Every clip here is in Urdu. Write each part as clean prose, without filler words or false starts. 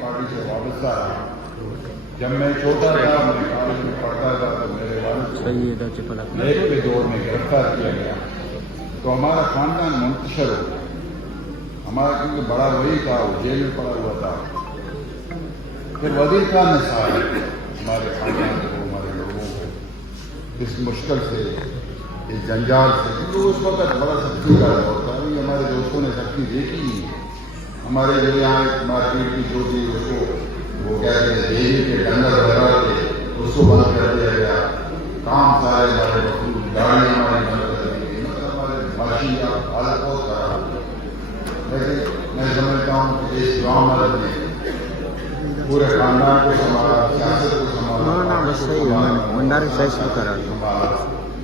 پارٹی سے وابستہ رہا. جب میں چھوٹا تھا میں کالج میں پڑھتا تھا تو میرے والد کو نیب کے دور میں گرفتار کیا گیا تو ہمارا خاندان منتشر ہو گیا. ہمارا کیونکہ بڑا وہی تھا, وہ جیل میں پڑا ہوا تھا. پھر وزیر خان نے سہارا ہمارے خاندان کو, ہمارے لوگوں کو اس مشکل سے, اس جنجال سے, کیونکہ اس وقت بڑا سختی کا دور تھا. ہمارے دوستوں نے سختی دیکھی ہی. ہمارے جو یہاں مارکیٹ کی جو تھی اس کو وہ کہتے ہیں دیوی کے ڈنگر لگا کے اس کو بند کر دیا گیا. کام سارے ہمارے مخلوق, گاڑیاں ہماری بند کر دی گئی. مطلب ہمارے معاشی حالت بہت خراب ہو گئی. لیکن میں سمجھتا ہوں کہ اس گاؤں والد نے پورے خاندان کو سنبھالا, سیاست کو سنبھالا,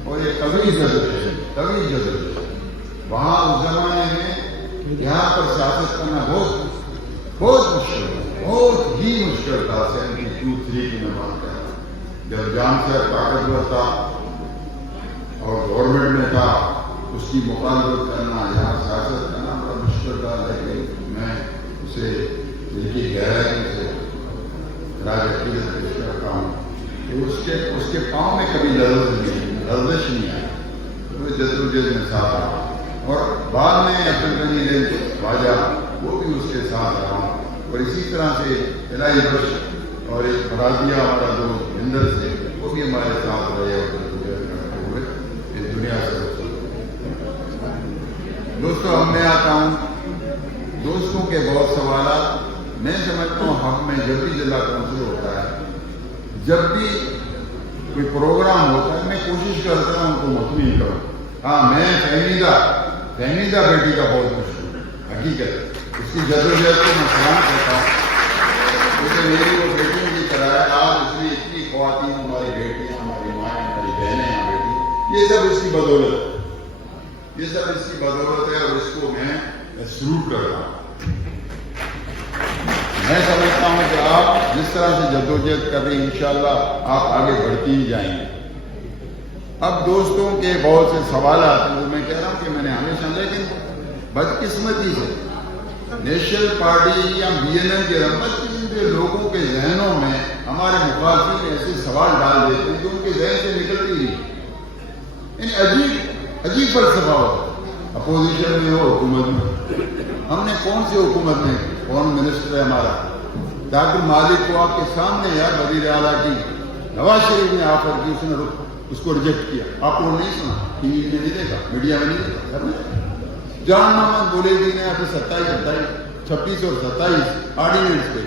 اور یہ طویل جدوجہد وہاں اس زمانے میں یہاں پر سیاست کرنا بہت مشکل تھا, بہت ہی مشکل تھا. 72-3 کی میں بات کر رہا ہوں, جب جان سے طاقتور تھا اور گورنمنٹ میں تھا, اس کی مخالفت کرنا, یہاں سیاست کرنا بڑا مشکل تھا. لیکن میں اسے دل کی گہرائی سے راج عقیدت پیش کرتا ہوں کہ اس کے پاؤں میں کبھی لرزش نہیں آئی. وہ جدوجہد میں ساتھ رہا, اور بعد میں عبدالغنی خواجہ وہ بھی اس کے ساتھ رہا. اور اسی طرح سے الہی بخش اور ایک مرادیہ ہمارا دوست ہندر سے, وہ بھی ہمارے ساتھ رہے اور جدوجہد کرتے ہوئے اس دنیا سے. دوستوں, اب میں آتا ہوں دوستوں کے بہت سوالات. میں سمجھتا ہوں حق میں جب بھی ضلع کونسل ہوتا ہے, جب بھی کوئی پروگرام ہوتا ہے, میں کوشش کرتا ہوں ان کو مطمئن کروں. ہاں, میں فہمیدہ بیٹی کا بہت مشکل حقیقت ہے, اس کی جدوجہد کو میں سلام کرتا ہوں. کیونکہ میری وہ بیٹیوں کی طرح ہے. آج اس میں اتنی خواتین, ہماری بیٹیاں, ہماری مائیں, ہماری بہنیں, بیٹی, یہ سب اس کی بدولت ہے, یہ سب اس کی بدولت ہے. اور اس کو میں سلوٹ کر رہا ہوں. میں سمجھتا ہوں کہ آپ جس طرح سے جدوجہد کر رہی ہیں, انشاءاللہ آپ آگے بڑھتی ہی جائیں گے. اب دوستوں کے بہت سے سوالات ہیں, وہ میں کہہ رہا ہوں کہ میں نے ہمیشہ, لیکن بدقسمتی سے نیشنل پارٹی یا BNN کے بدقسمتی سے لوگوں کے ذہنوں میں ہمارے مخالفین ایسے سوال ڈال دیتے ہیں جو ان کے ذہن سے نکلتی ہی نہیں. یعنی عجیب فلسفہ ہو, اپوزیشن میں ہو, حکومت میں. ہم نے کون سی حکومت میں, کون منسٹر ہے ہمارا؟ ڈاکٹر مالک کو آپ کے سامنے یار وزیر اعلیٰ کی نواز شریف نے آفر کی, اس کو ریجیکٹ کیا. آپ کو نہیں سنا, ٹی وی میں نہیں دیکھا, میڈیا میں نہیں دیکھا. جان محمد بولے جی نے ابھی 26 اور 27 آرڈیننس پہ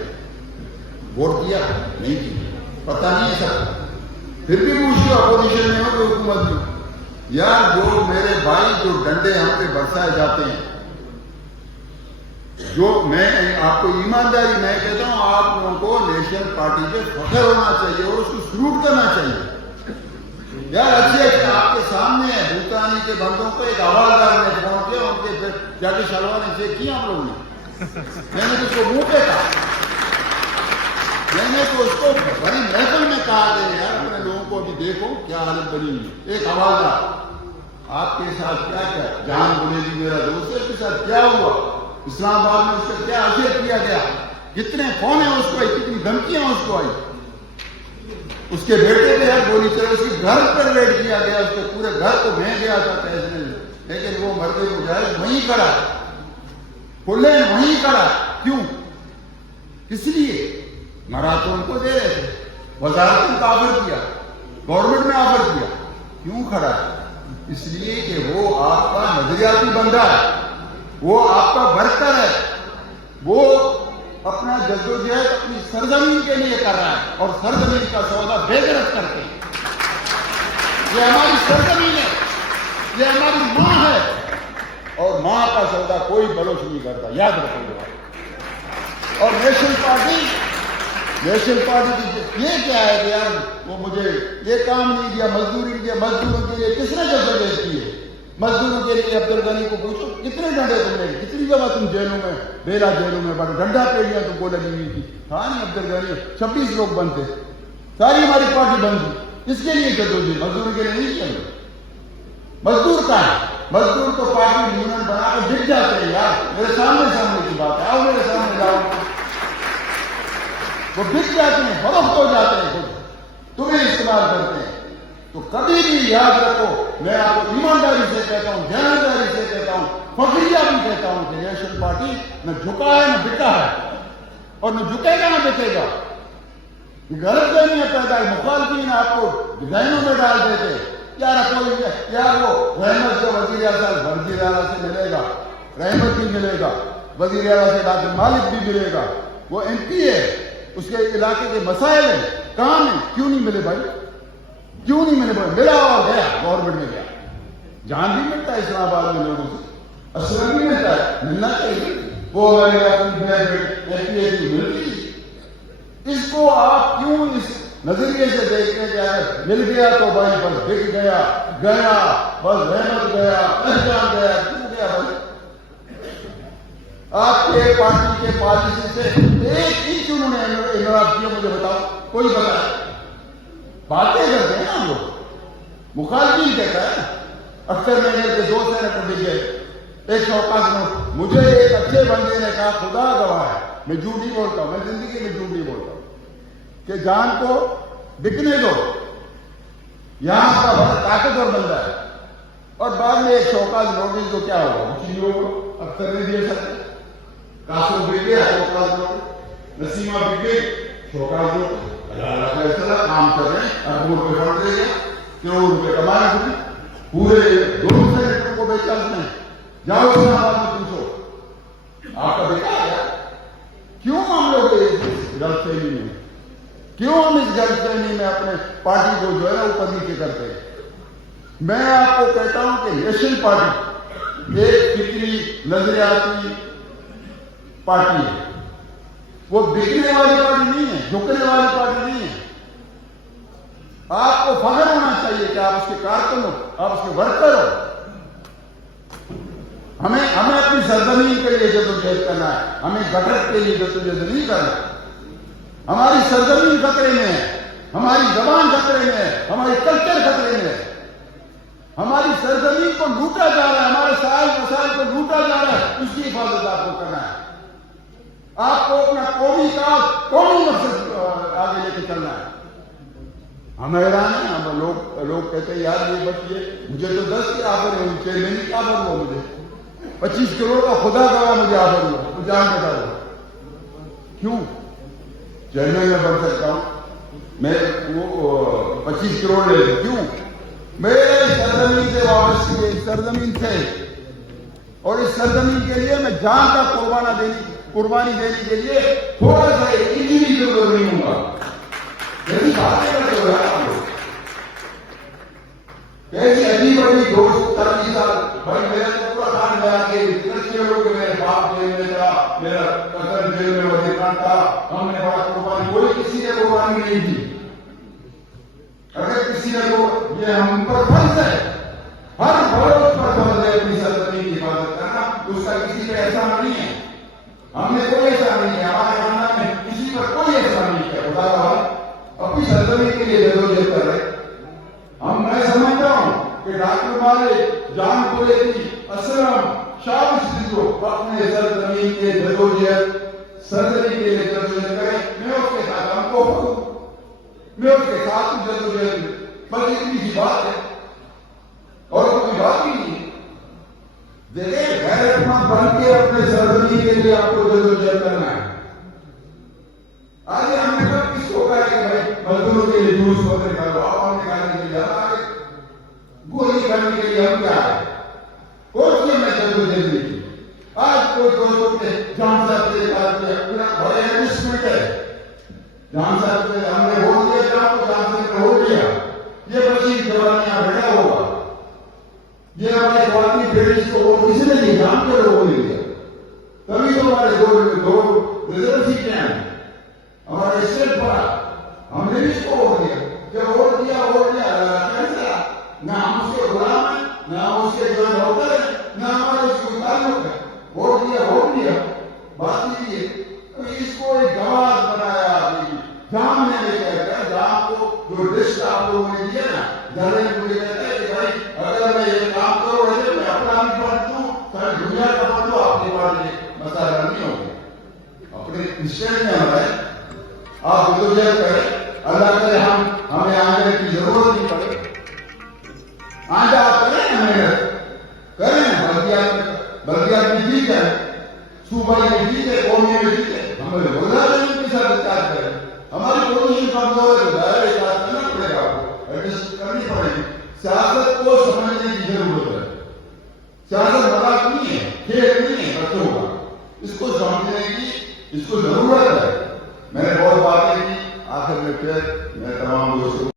ووٹ کیا نہیں کیا, پتہ نہیں سب. پھر بھی پوچھ لو اپوزیشن میں ہو تو حکومت میں. یار جو میرے بھائی جو ڈنڈے ہم پہ برسائے جاتے ہیں, جو میں آپ کو ایمانداری میں کہتا ہوں, آپ لوگوں کو نیشنل پارٹی پہ فخر ہونا چاہیے اور اس کو سلوٹ کرنا چاہیے. یار اچھے آپ کے سامنے ہے, بھوتانی کے بندوں کو ایک حوالدار نے فون کیا, ان کے جا کے شلوار نے چیک کیا ہم لوگوں نے. میں نے اس کو منہ پہ کہا, میں نے تو اس کو بڑی محفل میں کہا کہ یار اپنے لوگوں کو ابھی دیکھو کیا حالت بنی. ایک حوالدار آپ کے ساتھ کیا کیا, جان بولے جی میرا دوست ہے, اس کے ساتھ کیا ہوا, اسلام آباد میں اس کا کیا اثر کیا گیا, کتنے فون ہیں اس کو آئی, کتنی دھمکیاں اس کو آئی. اس کے بیٹے پہ گولی چلی, اس کے گھر پر ریڈ کیا گیا, اس کے پورے گھر کو بھیج گیا تھا پیسے, لیکن وہ مردے مجاہد وہیں کھڑا, پلے وہیں کھڑا. کیوں؟ کس لیے؟ مراٹھوں کو دے رہے تھے, وزارت کو آفر کیا, گورنمنٹ میں آفر کیا. کیوں کھڑا ہے؟ اس لیے کہ وہ آپ کا نظریاتی بندہ ہے, وہ آپ کا برتر ہے, وہ اپنا جدوجہد اپنی سرزمین کے لیے کر رہا ہے, اور سرزمین کا سودا بے غیرت کرتے ہیں. یہ ہماری سرزمین ہے, یہ ہماری ماں ہے, اور ماں کا سودا کوئی بلوچ نہیں کرتا, یاد رکھیں گے. اور نیشنل پارٹی کی یہ کیا ہے کہ یار وہ مجھے یہ کام نہیں دیا, مزدوری دیا, مزدوروں کے لیے کس نے جدوجہد کی ہے؟ مزدوروں کے لیے عبدالغنی کو پوچھو کتنے ڈنڈے تم نے, کتنی جگہ تم جیلوں میں, بیلا جیلوں میں بڑا ڈنڈا پہ لیا تم کو لگی ہوئی تھی. ہاں نہیں عبدالغنی 26 لوگ بنتے, ساری ہماری پارٹی بن گئی. کس کے لیے جدوجہد؟ مزدوروں کے لیے نہیں چاہیے. مزدور کا ہے, مزدور تو پارٹی یونین بنا کے دکھ جاتے ہیں. یار میرے سامنے کی بات ہے, آؤ میرے سامنے جاؤ. وہ بک جاتے ہیں، فروخت ہو جاتے ہیں، خود تمہیں استعمال کرتے ہیں. تو کبھی بھی یاد رکھو، میں آپ کو ایمانداری سے کہتا ہوں، دیانتداری سے کہتا ہوں، فخریہ بھی کہتا ہوں کہ نیشنل پارٹی نہ جھکا ہے نہ بکا ہے، اور نہ جھکے گا نہ بکے گا. غلط فہمیاں پیدا ہے، مخالفین آپ کو ذہنوں میں ڈال دیتے یار کوئی یار وہ رحمت سے وزیر اعلیٰ سے ملے گا، رحمت بھی ملے گا، وزیر اعلیٰ سے ڈاکٹر مالک بھی ملے گا، وہ ایم پی ہے، اس کے علاقے کے مسائل ہیں، کام ہیں، کیوں نہیں ملے بھائی؟ کیوں نہیں ملے بھائی؟ ملا اور گیا، گورنمنٹ میں گیا. جان بھی ملتا ہے اسلام آباد میں لوگوں سے، اثر بھی ملتا ہے، ملنا چاہیے. وہ ملتی. اس کو آپ کیوں اس نظریے سے دیکھنے جائے مل گیا تو بھائی بس بک گیا، گیا بس رحمت گیا، پہچان گیا، کیوں گیا بھائی؟ آپ کے پارٹی کے پالیسی سے ایک انچ انہوں نے انحراف کیا؟ مجھے بتاؤ، کوئی بتائے؟ باتیں کرتے ہیں نا ہم لوگ، مخالفین کہتا ہے. اختر مینر کے 2 سینیٹر بھی گئے، ایک شوکات میں مجھے ایک اچھے بندے نے کہا، خدا گواہ ہے میں جھوٹ نہیں بولتا ہوں، میں زندگی میں جھوٹ نہیں بولتا ہوں، کہ جان کو بکنے دو، یہاں کا بڑا طاقتور بندہ ہے. اور بعد میں ایک شوکات نوٹس کو کیا ہوگا، چیزوں کو اختر نہیں دے سکتے. کاسو بک گیا، شوکات نوٹس، نسیمہ بک گئی، شوکات نوٹس، فیصلہ کام کر رہے ہیں، اربوں روپے فنڈ دے گیا، کروڑ روپے کمانے ہوئے، پورے 2 سینیٹروں کو بیچا اس نے. جاؤ اسلام آباد میں پوچھو، آپ کا بیٹا آیا. کیوں ہم لوگ غلط فہمی میں، کیوں ہم اس غلط فہمی میں اپنے پارٹی کو جو ہے نا اوپر نیچے کرتے ہیں؟ میں آپ کو کہتا ہوں کہ نیشنل پارٹی ایک فکری نظریاتی پارٹی ہے، وہ بکنے والی پارٹی نہیں ہے، جھکنے والی پارٹی نہیں ہے. آپ کو فخر ہونا چاہیے کہ آپ اس کے کارکن ہو، آپ اس کے ورکر ہو. ہمیں اپنی سرزمین کے لیے جدوجہد کرنا ہے، ہمیں گٹر کے لیے جدوجہد نہیں کرنا. ہماری سرزمین خطرے میں ہے، ہماری زبان خطرے میں ہے، ہماری کلچر خطرے میں ہے. ہماری سرزمین کو لوٹا جا رہا ہے، ہمارے سائل مسائل کو لوٹا جا رہا ہے، اس کی حفاظت آپ کو کرنا ہے. آپ کو اپنا قومی کاج، قومی مقصد آگے لے کے چلنا ہے. ہم حیران ہیں، ہم لوگ کہتے ہیں یار یہ بس یہ مجھے تو 10 کے آفر ہے، چیئرمین کا آفر ہوا، مجھے 25 کروڑ کا خدا گواہ مجھے آفر ہوا، تو جان بتا دو کیوں چیئرمین میں بن سکتا ہوں، میں وہ 25 کروڑ لے لوں کیوں؟ میرے سرزمین سے وابستگی سرزمین تھے، اور اس سرزمین کے لیے میں جان کا قربانی دینے کے لیے تھوڑا سا انچ بھی ضرورت نہیں ہوں گا. ایسی عجیب عجیب دوست بھائی میرا تو پورا خان میں آ کے لوگ میرے باپ جیل میں تھا، میرا کزن جیل میں وزیران تھا، ہم نے بڑا قربانی، کوئی کسی نے قربانی نہیں دی. اگر کسی نے تو یہ ہم پر فرض ہے، ہر بڑوت پر فرض ہے اپنی سرزمین کی حفاظت کرنا، اس کا کسی پہ احسان نہیں ہے. ہم نے کوئی احسان نہیں کیا، ہمارے خاندان میں کسی پر کوئی احسان نہیں کیا. خدا کا اپنی سرزمین کے لیے جدوجہد کر رہے. میں سمجھتا ہوں کہ ڈاکٹر مالک، جان قریشی، اسلم، شاہ جو اپنے سرزمین کے جدوجہد سرزمین کے لیے جدوجہد کریں، میں اس کے ساتھ ہم کو میں اس کے ساتھ جدوجہد، بس اتنی سی بات ہے اور کوئی بات ہی نہیں. دیکھیں غیرت مند بن کے اپنے سرزمین کے لیے آپ کو جدوجہد کرنا ہے. آگے ہم نے کب کس کو کہا کہ بھائی مزدوروں کے لیے جلوس کو نکالو، آپ نکالنے کے لیے آگے گولی کرنے کے لیے ہم کیا ہے؟ کون سی میں جدوجہد نہیں کی. آج کوئی دوستوں کے جان صاحب کے اپنا بڑے انویسٹمنٹ ہے، جان صاحب نے ہم نے ووٹ دیا، جان کو جان صاحب نے ووٹ دیا، یہ بچی جوان یہاں بیٹھا ہوگا، یہ ہمارے خواتین پیرنٹس کو ووٹ کسی نے نہیں، جان کے لوگوں نے دیا، تبھی تو ہمارے دو ریزرو سیٹیں ہیں ہمارے اسٹیٹ پر. ہم نے بھی اس کو ووٹ دیا، جب ووٹ دیا کیسا نہ ہم اس کے غلام ہیں، نہ ہم اس کے جو نوکر ہیں، نہ ہمارے اس کو تعلق ہے. ووٹ دیا بات نہیں ہے. اس کو ایک گواہ بنایا آدمی جام نے لے کر جام کو جو لسٹ آپ لوگوں نے دیا نا، جانے مجھے کہتا ہے کہ بھائی اگر میں یہ کام کروں رہے میں اپنا بھی بن دوں ساری دنیا کا بن دوں، اپنی بات مسئلہ نہیں ہوگا. اپنے اسٹیٹ میں ہمارے آپ جدوجہد کریں, اللہ کرے ہمیں آئندہ کی ضرورت نہیں پڑے. آئندہ آپ کریں نا محنت کریں, بلدیات میں جیت ہے, صوبائی میں جیت ہے, قومی میں جیت ہے, ہمیں روزہ کے ساتھ احتیاط کریں. ہماری پوزیشن کمزور ہے تو دائرہ احتیاط کرنا پڑے گا, آپ کو ایڈجسٹ کرنی پڑے گی. سیاست کو سمجھنے کی ضرورت ہے. سیاست مذاق نہیں ہے, کھیل نہیں ہے بچوں کا. اس کو سمجھنے کی اس کو ضرورت ہے.